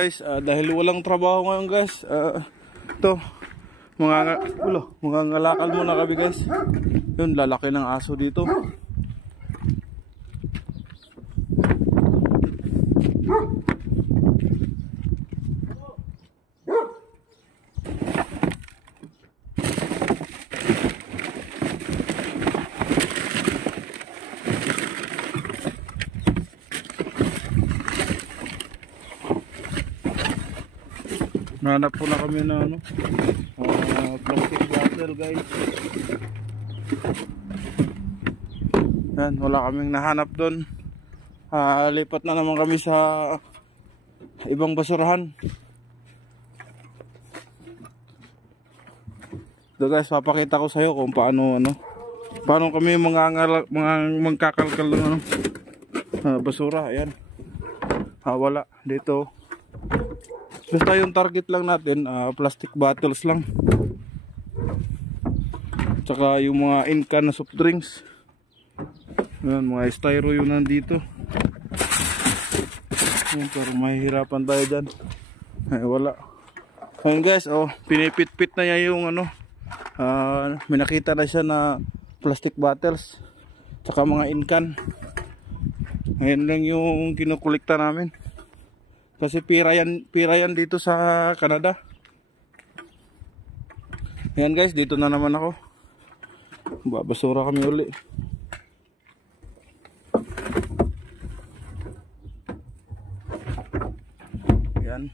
Guys, dahil walang trabaho ngayon guys, ito, mga ngalakal muna kami guys. Yun, lalaki ng aso dito. Nahanap po na kami na plastic bottle guys. Yan, wala kaming nahanap doon. Lipat na naman kami sa ibang basurahan. So guys, papakita ko sa iyo kung paano kami magkakalkal ng basura. Ayan. Wala dito. Basta yung target lang natin, plastic bottles lang. Tsaka yung mga in-can na soft drinks. Ayan, mga styro yung nandito. Ayan, pero mahihirapan tayo dyan. Ay, wala. Ayan guys, pinipit-pit na niya yung may nakita na siya na plastic bottles. Tsaka mga in-can. Ayan lang yung kinukulikta namin. Kasi pira yan dito sa Canada. Ayan guys, dito na naman ako. Babasura kami uli. Ayan.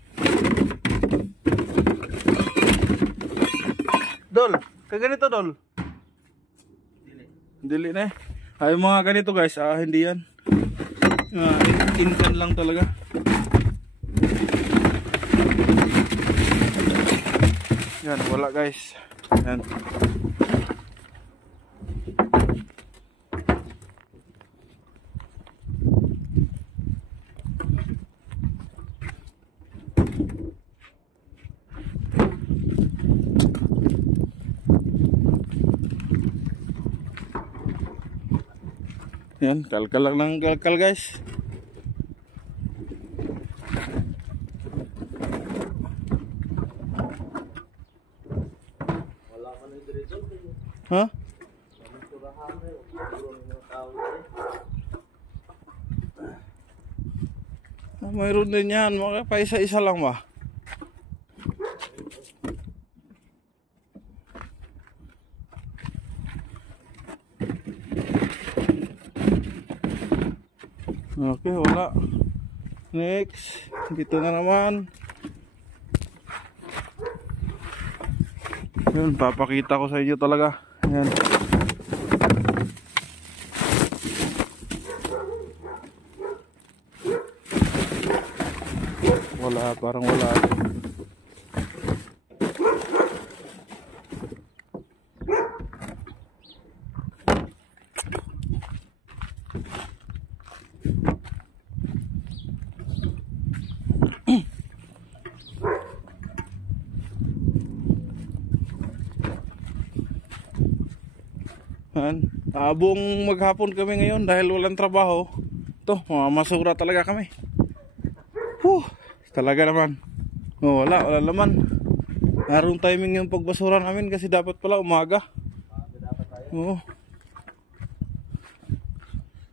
Dol, kaganito Dol? Dili na eh. Ay mga ganito guys, hindi yan. In-can lang talaga. Yan, wala guys. Yan. Yan, kalkal lang ng kalkal guys. Ha? Mayroon din yan, mga paisa-isa lang ba? Okay, wala. Next, dito na naman. Yun, papakita ko sa inyo talaga. Ayan. Wala, parang wala. Buong maghapon kami ngayon dahil walang trabaho. Ito, masura talaga kami. Talaga naman. Wala naman. Narong timing yung pagbasura namin kasi dapat pala umaga.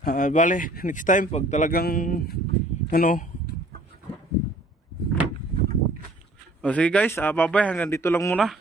Bale, next time pag talagang sige guys, bye bye, hanggang dito lang muna.